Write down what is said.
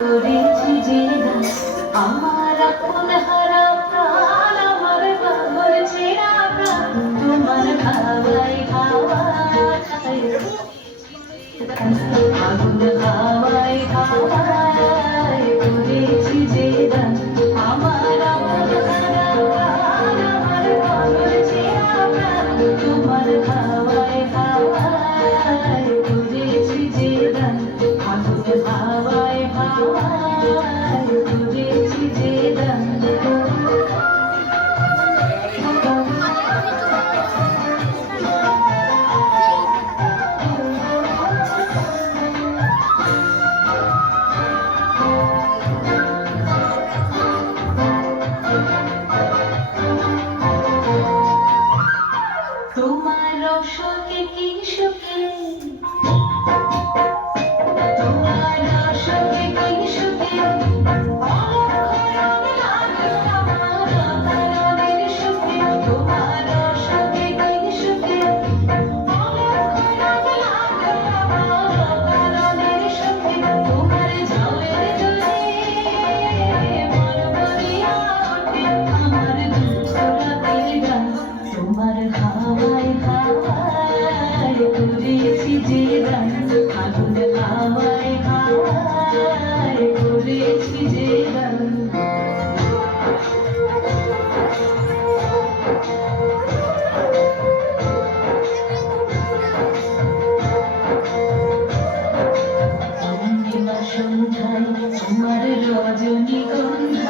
করেছি যে গান আমার আপন হারা প্রাণ আমার পাগল ছেঁড়া প্রাণ তোমার হাওয়ায় হাওয়ায় আগুন হাওয়ায় হাওয়ায় করেছি যে গান আমার আপন হারা প্রাণ আমার পাগল ছেঁড়া প্রাণ তোমার হাওয়ায় হাওয়ায় করেছি যে গান আগুন হাওয়ায় হাওয়ায় করেছি যে গান তোমার রসকে কি সুখে তোমার রসকে কি সুখে অকারণের সুখে তোমার রসকে কি সুখে অকারণের সুখে তোমার ঝালের জলে মন ভরিয়া ওঠে আমার দুঃখ রাতের গান তোমার হাওয়ায় হাওয়ায় করেছি যে গান আগুন হাওয়ায় হাওয়ায় করেছি যে গান অন্তিমা সন্ধ্যায় তোমার রজনীগন্ধা